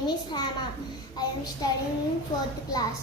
name is Hannah. I am studying in fourth class.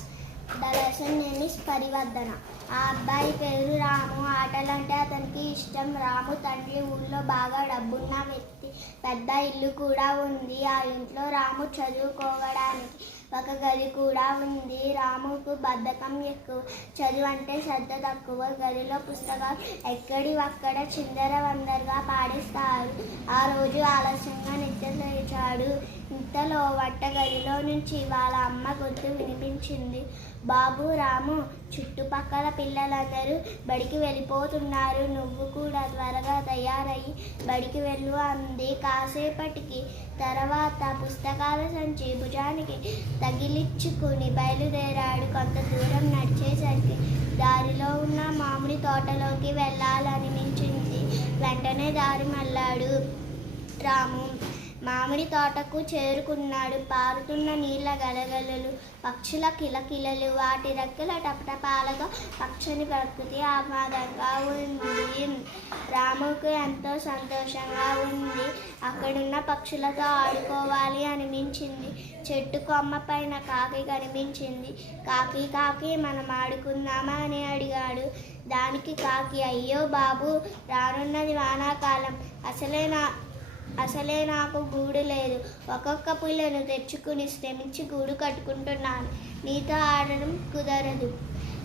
The lesson name is పరివర్ధన ఆ అబ్బాయి పేరు రాము. ఆటలంటే అతనికి ఇష్టం. రాము తండ్రి ఊళ్ళో బాగా డబ్బున్న వ్యక్తి. పెద్ద ఇల్లు కూడా ఉంది. ఆ ఇంట్లో రాము చదువుకోవడానికి ఒక గది కూడా ఉంది. రాముకు బద్ధకం ఎక్కువ. చదువు అంటే శ్రద్ధ తక్కువ. గదిలో పుస్తకాలు ఎక్కడి అక్కడ చిందర వందరగా పాడేస్తారు. ఆ రోజు ఆలస్యంగా నిద్రలేచాడు ఇంతలో వంటగదిలో నుంచి వాళ్ళ అమ్మ గొంతు వినిపించింది. బాబు రాము చుట్టుపక్కల పిల్లలందరూ బడికి వెళ్ళిపోతున్నారు. నువ్వు కూడా త్వరగా తయారయ్యి బడికి వెళ్ళు అంది. కాసేపటికి తర్వాత పుస్తకాల సంచి భుజానికి తగిలించుకుని బయలుదేరాడు. కొంత దూరం నడిచేసరికి దారిలో ఉన్న మామిడి తోటలోకి వెళ్ళాలనిపించింది. వెంటనే దారి మళ్ళాడు. రాము. మామిడి తోటకు చేరుకున్నాడు. పారుతున్న నీళ్ళ గలగలలు పక్షుల కిలకిలలు వాటి రెక్కల టపటపాలతో పక్షుని ప్రకృతి ఆహ్లాదంగా ఉంది. రాముకు ఎంతో సంతోషంగా ఉంది. అక్కడున్న పక్షులతో ఆడుకోవాలి అనిపించింది. చెట్టు కొమ్మ పైన కాకి కనిపించింది. కాకి కాకి మనం ఆడుకుందామా అని అడిగాడు. దానికి కాకి అయ్యో బాబు రానున్నది వానాకాలం. అసలే నా అసలే నాకు గూడు లేదు. ఒక్కొక్క పుల్లను తెచ్చుకుని శ్రమించి గూడు కట్టుకుంటున్నాను. నీతో ఆడడం కుదరదు.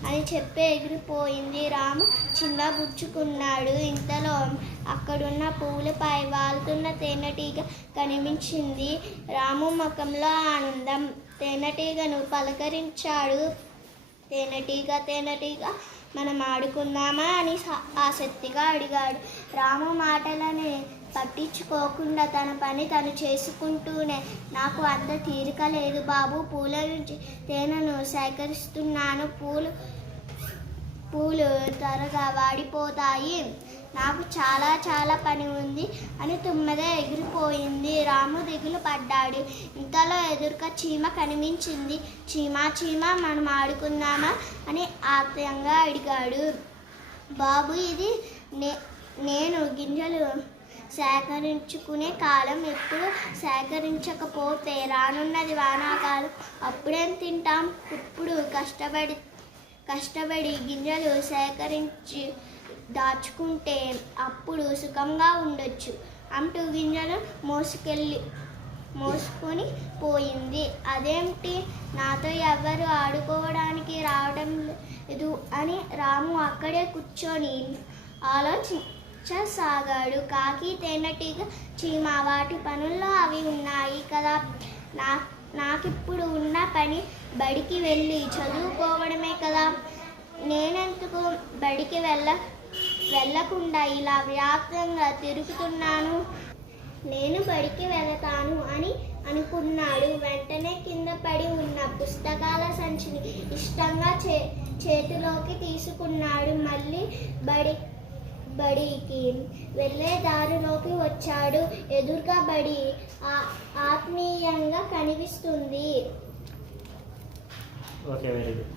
అని చెప్పి ఎగిరిపోయింది రాము. చిన్న బుచ్చుకున్నాడు ఇంతలో. అక్కడున్న పువ్వులపై వాలుతున్న తేనెటీగ కనిపించింది. రాము ముఖంలో ఆనందం. తేనెటీగను పలకరించాడు. తేనెటీగ తేనెటీగ మనం ఆడుకుందామా అని ఆసక్తిగా అడిగాడు. రాము మాటలనే పట్టించుకోకుండా తన పని తను చేసుకుంటూనే. నాకు అంత తీరిక లేదు బాబు. పూల నుంచి తేనెను సేకరిస్తున్నాను. పూలు పూలు త్వరగా వాడిపోతాయి. నాకు చాలా చాలా పని ఉంది. అని తుమ్మెద ఎగిరిపోయింది. రాము దిగులు పడ్డాడు. ఇంతలో ఎదురుగా చీమ కనిపించింది. చీమ చీమ మనం ఆడుకుందామా అని ఆత్రంగా అడిగాడు. బాబు ఇది నే నేను గింజలు సేకరించుకునే కాలం ఎప్పుడు సేకరించకపోతే రానున్నది వానాకాలం. అప్పుడేం తింటాం? ఇప్పుడు కష్టపడి కష్టపడి గింజలు సేకరించి దాచుకుంటే అప్పుడు సుఖంగా ఉండొచ్చు అంటూ గింజలు మోసుకెళ్ళి మోసుకొని పోయింది. అదేమిటి నాతో ఎవరు ఆడుకోవడానికి రావడం లేదు అని రాము అక్కడే కూర్చొని సాగాడు కాకి తేనెటీగ చీమ. వాటి పనుల్లో అవి ఉన్నాయి కదా. నా నాకిప్పుడు ఉన్న పని బడికి వెళ్ళి చదువుకోవడమే కదా. నేనెందుకు బడికి వెళ్ళ వెళ్ళకుండా ఇలా వ్యాప్తంగా తిరుగుతున్నాను? నేను బడికి వెళతాను అని అనుకున్నాడు. వెంటనే కింద పడి ఉన్న పుస్తకాల సంచిని ఇష్టంగా చే చేతిలోకి తీసుకున్నాడు. మళ్ళీ బడి బడికి వెళ్ళే దారిలోకి వచ్చాడు. ఎదురుగా బడి ఆ- ఆత్మీయంగా కనిపిస్తుంది. Okay very good